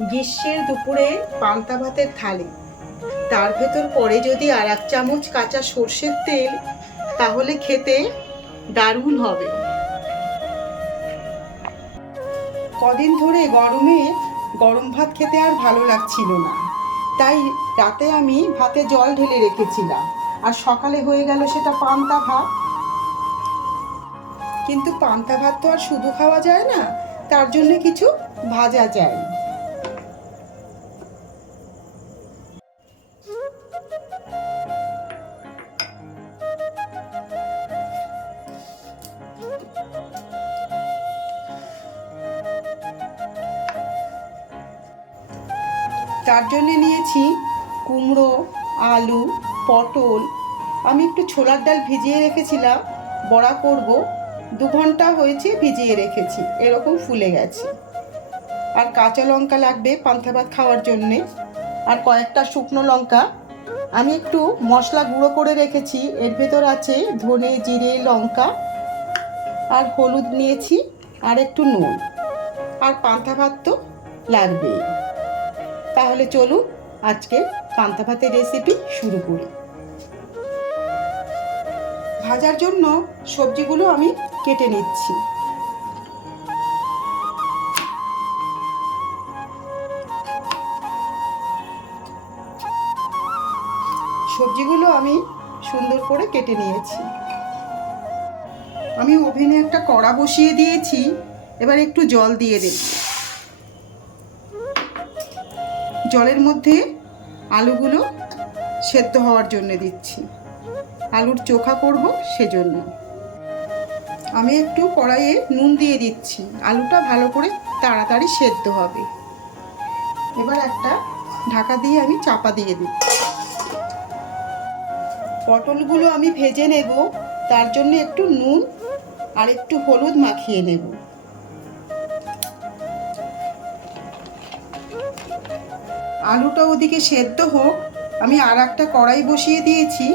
গ্রীষ্মের দুপুরে পান্তা ভাতের থালি। তার ভেতর পরে যদি আর এক চামচ কাঁচা সর্ষের তেল, তাহলে খেতে দারুণ হবে। কদিন ধরে গরমে গরম ভাত খেতে আর ভালো লাগছিল না। তাই রাতে আমি ভাতে জল ঢেলে রেখেছিলাম, আর সকালে হয়ে গেল সেটা পান্তা ভাত। কিন্তু পান্তা ভাত তো আর শুধু খাওয়া যায় না, তার জন্য কিছু ভাজা চাই তার জন্য নিয়েছি কুমড়ো, আলু, পটল। আমি একটু ছোলার ডাল ভিজিয়ে রেখেছিলাম, বড়া করব। দু ঘণ্টা হয়েছে ভিজিয়ে রেখেছি, এরকম ফুলে গেছে। আর কাঁচা লঙ্কা লাগবে পান্তা ভাত খাওয়ার জন্যে। আর কয়েকটা শুকনো লঙ্কা। আমি একটু মশলা গুঁড়ো করে রেখেছি, এর ভেতর আছে ধনে, জিরে, লঙ্কা। আর হলুদ নিয়েছি আর একটু নুন। আর পান্তা ভাত তো লাগবেই। তাহলে চলুন আজকে পান্তা ভাতের রেসিপি শুরু করি। ভাজার জন্য সবজিগুলো আমি কেটে নিচ্ছি। সবজিগুলো আমি সুন্দর করে কেটে নিয়েছি। আমি ওভেনে একটা কড়া বসিয়ে দিয়েছি, এবার একটু জল দিয়ে দেব। জলের মধ্যে আলুগুলো সেদ্ধ হওয়ার জন্য দিচ্ছি। আলুর চোখা করব সেজন্য। আমি একটু কড়াইয়ে নুন দিয়ে দিচ্ছি। আলুটা ভালো করে তাড়াতাড়ি সেদ্ধ হবে। এবার একটা ঢাকা দিয়ে আমি চাপা দিয়ে দিচ্ছি পটলগুলো আমি ভেজে নেব। তার জন্য একটু নুন আর একটু হলুদ মাখিয়ে নেব। আলুটা ওদিকে সেদ্ধ হোক, আমি আর একটা কড়াই বসিয়ে দিয়েছি,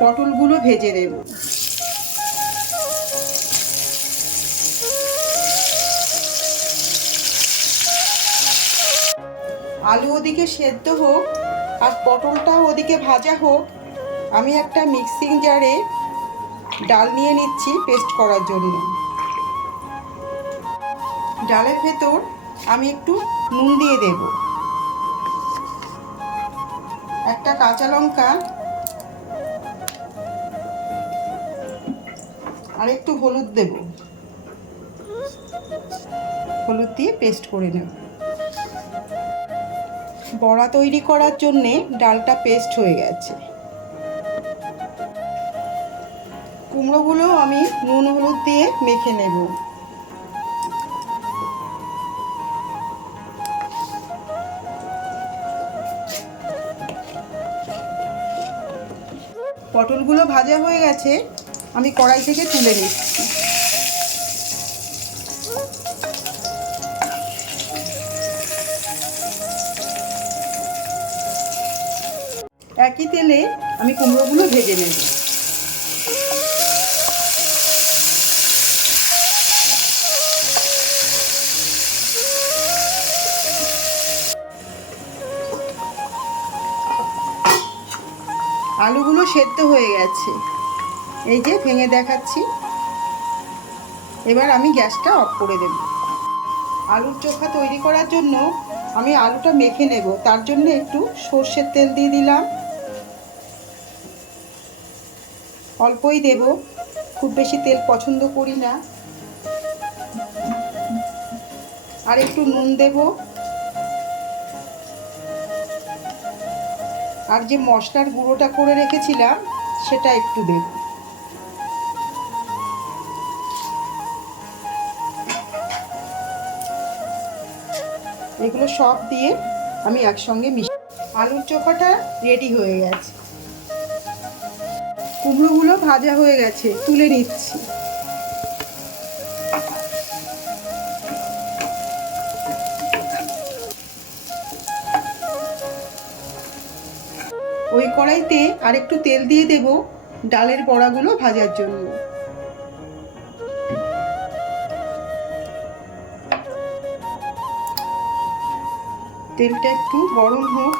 পটলগুলো ভেজে নেব। আলু ওদিকে সেদ্ধ হোক, আর পটলটাও ওদিকে ভাজা হোক, আমি একটা মিক্সিং জারে ডাল নিয়ে নিচ্ছি পেস্ট করার জন্য। ডালের ভেতর আমি একটু নুন দিয়ে দেব। একটা কাঁচা লঙ্কা আর একটু হলুদ দেব। হলুদ দিয়ে পেস্ট করে নেব। বড়া তৈরি করার জন্যে ডালটা পেস্ট হয়ে গেছে। কুমড়োগুলো আমি নুন হলুদ দিয়ে মেখে নেব। পটলগুলো ভাজা হয়ে গেছে, আমি কড়াই থেকে তুলে নিচ্ছি। একই তেলে আমি কুমড়োগুলো ভেজে নেব। আলুগুলো সেদ্ধ হয়ে গেছে। এই যে ভেঙে দেখাচ্ছি। এবার আমি গ্যাসটা অফ করে দেব। আলুর চোখা তৈরি করার জন্য আমি আলুটা মেখে নেব। তার জন্য একটু সর্ষের তেল দিয়ে দিলাম। অল্পই দেব। খুব বেশি তেল পছন্দ করি না। আর একটু নুন দেব। আর যে মশলার গুঁড়োটা করে রেখেছিলাম, সেটা একটু দেব। এগুলো সব দিয়ে আমি একসঙ্গে মিশ আলুর চোখাটা রেডি হয়ে গেছে। কুমড়োগুলো ভাজা হয়ে গেছে, তুলে নিচ্ছি। ওই কড়াইতে আর একটু তেল দিয়ে দেব ডালের বড়াগুলো ভাজার জন্য। তেলটা একটু গরম হোক।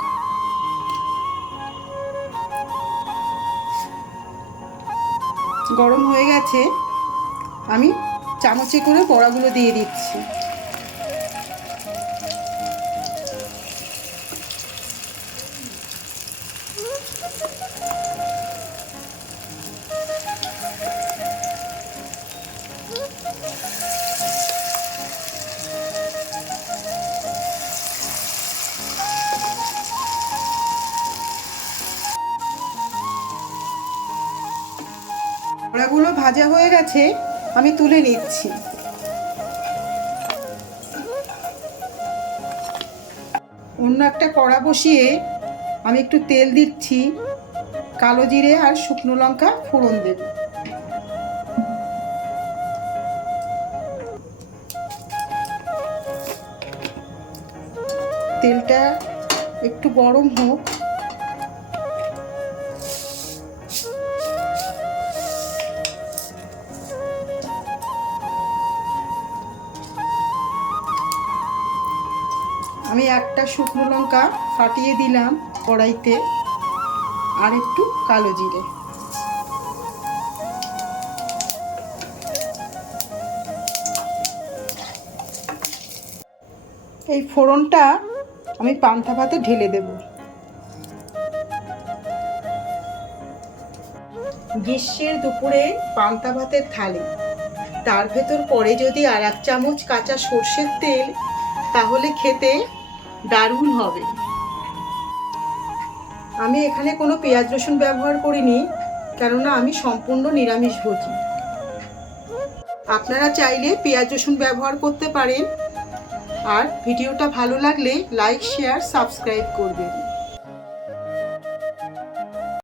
গরম হয়ে গেছে। আমি চামচে করে বড়াগুলো দিয়ে দিচ্ছি। ভাজা হয়ে গেছে আমি তুলে নিচ্ছি। অন্য একটা কড়া বসিয়ে আমি একটু তেল দিচ্ছি, কালো জিরে আর শুকনো লঙ্কা ফোড়ন দেব। তেলটা একটু গরম হোক। আমি একটা শুকনো লঙ্কা ফাটিয়ে দিলাম। কড়াইতে আর একটু কালো জিরে। এই ফোড়নটা আমি পান্তা ভাতে ঢেলে দেব। গ্রীষ্মের দুপুরে পান্তা ভাতের থালি। তার ভেতর পরে যদি আর এক চামচ কাঁচা সর্ষের তেল, তাহলে খেতে দারুণ হবে। আমি এখানে কোনো পেঁয়াজ রসুন ব্যবহার করিনি, কেননা আমি সম্পূর্ণ নিরামিষ ভোজি। আপনারা চাইলে পেঁয়াজ রসুন ব্যবহার করতে পারেন। আর ভিডিওটা ভালো লাগলে লাইক, শেয়ার, সাবস্ক্রাইব করবেন।